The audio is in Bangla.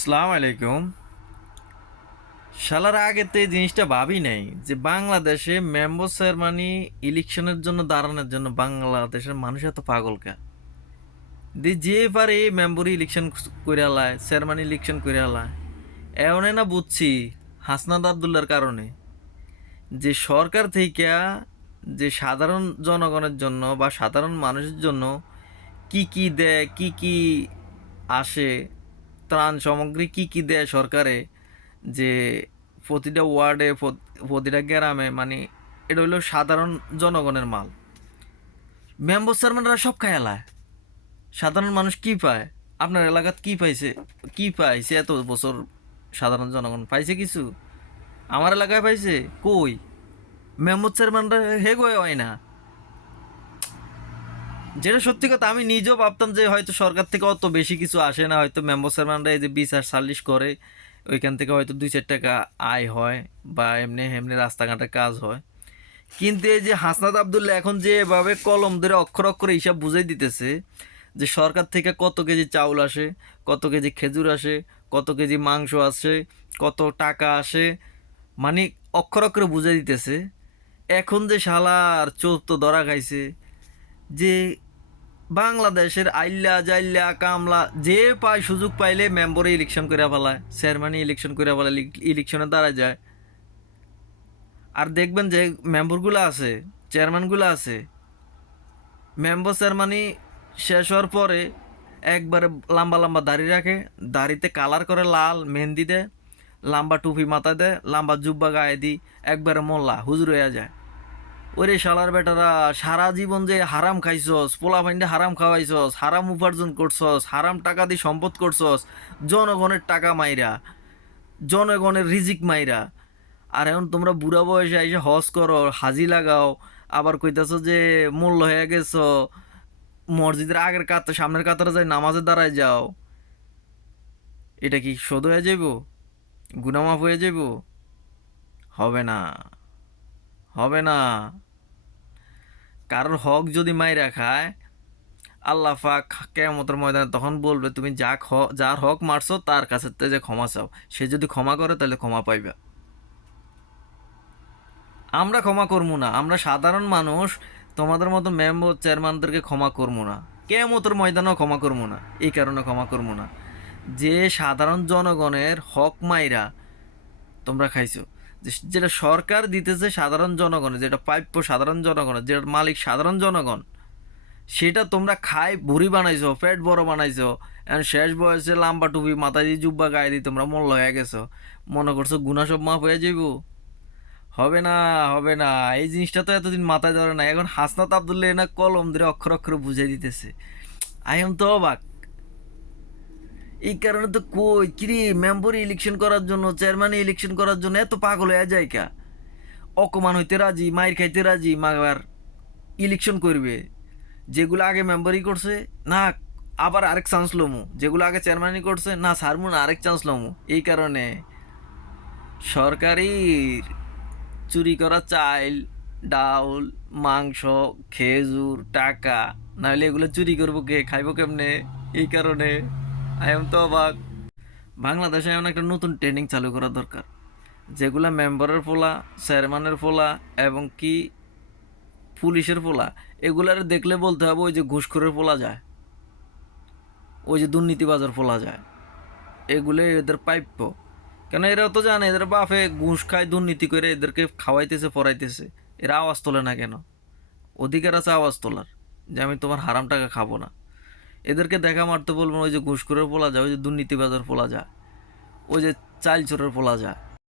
আসসালামু আলাইকুম। শালার আগে তো এই জিনিসটা ভাবি নাই যে বাংলাদেশে মেম্বার চেয়ারম্যানি ইলেকশনের জন্য দাঁড়ানোর জন্য বাংলাদেশের মানুষ এত পাগল কে যে পারে মেম্বরি ইলেকশন করে আলায় চেয়ারম্যান ইলেকশন করে আলায় এমন না বুঝছি হাসনাত আবদুল্লার কারণে যে সরকার থেকে যে সাধারণ জনগণের জন্য বা সাধারণ মানুষের জন্য কি কি দেয় কি কি আসে ত্রাণ সামগ্রী কি কি দেয় সরকারে, যে প্রতিটা ওয়ার্ডে প্রতিটা গ্রামে মানে এটা হইলো সাধারণ জনগণের মাল। মেম্বার চেয়ারম্যানরা সব খায়ালায়, সাধারণ মানুষ কি পায়? আপনার এলাকাত কি পাইছে? কি পাইছে এত বছর? সাধারণ জনগণ পাইছে কিছু? আমার এলাকায় পাইছে কই? মেম্বার চেয়ারম্যানরা হেগোয় হয় না। যেটা সত্যি কথা, আমি নিজেও ভাবতাম যে হয়তো সরকার থেকে অত বেশি কিছু আসে না, হয়তো মেম্বার চেয়ারম্যানরা এই যে বিচার সালিশ করে ওইখান থেকে হয়তো 2-4 টাকা আয় হয় বা এমনি এমনি রাস্তাঘাটের কাজ হয়। কিন্তু এই যে হাসনাত আবদুল্লাহ এখন যে এভাবে কলম ধরে অক্ষর অক্ষরে হিসাব বুঝাই দিতেছে যে সরকার থেকে কত কেজি চাউল আসে, কত কেজি খেজুর আসে, কত কেজি মাংস আসে, কত টাকা আসে, মানে অক্ষর অক্ষরে বুঝাই দিতেছে। এখন যে শালার চোর তো ধরা খাইছে যে বাংলাদেশের আইল্লা জাইল্লা কামলা যে পায় সুযোগ পাইলে মেম্বরে ইলেকশন করে ফেলায়, চেয়ারম্যানে ইলেকশন করে ফেলায়, ইলেকশনে দাঁড়া যায়। আর দেখবেন যে মেম্বরগুলো আছে, চেয়ারম্যানগুলো আছে, মেম্বার চেয়ারম্যানই শেষ হওয়ার পরে একবারে লম্বা লম্বা দাড়ি রাখে, দাড়িতে কালার করে লাল মেহেন্দি দেয়, লম্বা টুপি মাথা দেয়, লম্বা জুব্বা গায়ে দি, একবারে মোল্লা হুজুর হয়ে যায়। ওরে শালার বেটারা, সারা জীবন যে হারাম খাইছস, পোলা পাইন্ডে হারাম খাওয়াইছস, হারাম উপার্জন করছস, হারাম টাকা দিয়ে সম্পদ করছস, জনগণের টাকা মাইরা, জনগণের রিজিক মাইরা। আর এখন তোমরা বুড়া বয়সে এসে হজ করো, হাজি লাগাও, আবার কইতাছো যে মূল্য হয়ে গেছ, মসজিদের আগের কাতার সামনের কাতারে যাই নামাজে দাঁড়ায় যাও। এটা কি শোধ হয়ে যাইব? গুনামাফ হয়ে যাইব? হবে না, হবে না। কারোর হক যদি মাইরা খায়, আল্লাহ পাক কিয়ামতের ময়দানে তখন বলবে তুমি যার হক মারছো তার কাছে যে ক্ষমা চাও, সে যদি ক্ষমা করে তাহলে ক্ষমা পাইবা। আমরা ক্ষমা করবো না, আমরা সাধারণ মানুষ তোমাদের মতো মেম্বার চেয়ারম্যানদেরকে ক্ষমা করবো না, কিয়ামতের ময়দানেও ক্ষমা করবো না। এই কারণে ক্ষমা করবো না যে সাধারণ জনগণের হক মাইরা তোমরা খাইছো। যেটা সরকার দিতেছে সাধারণ জনগণের, যেটা প্রাপ্য সাধারণ জনগণের, যেটার মালিক সাধারণ জনগণ, সেটা তোমরা খাই ভুড়ি বানাইছো, পেট বড় বানাইছো। এখন শেষ বয়সে লাম্বা টুপি মাথা দিয়ে জুব্বা গায়ে দিয়ে তোমরা মোল্লা হয়ে গেছো, মনে করছো গুনা সব মাফ হয়ে যাইব? হবে না, হবে না। এই জিনিসটা তো এতদিন মাথায় ধরে না, এখন হাসনাত আবদুল্লাহ না কলম ধরে অক্ষর অক্ষরে বুঝাই দিতেছে। আই এম তো অবাক। এই কারণে তো কই কিরে মেম্বার ইলেকশন করার জন্য, চেয়ারম্যান ইলেকশন করার জন্য এত পাগল হয়ে যায় কা? অকমান হইতে রাজি, মাইর খাইতে রাজি, মাগার ইলেকশন করবে। যেগুলো আগে মেম্বারই করছে না, আবার আরেক চান্স লমু, যেগুলো আগে চেয়ারম্যানই করছে না ছাড়মু না, আরেক চান্স লমু। এই কারণে সরকারি চুরি করা চাইল, ডাউল, মাংস, খেজুর, টাকা, নাহলে এগুলো চুরি করবো কে, খাইবো কেমনে? এই কারণে আই এম তো অবাক। বাংলাদেশে এমন একটা নতুন ট্রেনিং চালু করা দরকার, যেগুলা মেম্বারের পোলা, চেয়ারম্যানের পোলা এবং কি পুলিশের পোলা, এগুলার দেখলে বলতে হবে ওই যে ঘুষখোরের পোলা যায়, ওই যে দুর্নীতিবাজার পোলা যায়, এগুলো এদের প্রাপ্য। কেন এরাও তো জানে এদের বাপে ঘুষ খায়, দুর্নীতি করে এদেরকে খাওয়াইতেছে পড়াইতেছে, এরা আওয়াজ তোলে না কেন? অধিকার আছে আওয়াজ তোলার, যে আমি তোমার হারাম টাকা খাবো না। এদেরকে দেখা মারতে বলবো ওই যে ঘুষখোরের পোলা যায়, ওই যে দুর্নীতিবাজার পোলা যায়, ওই যে চাইল চোরের পোলা যায়।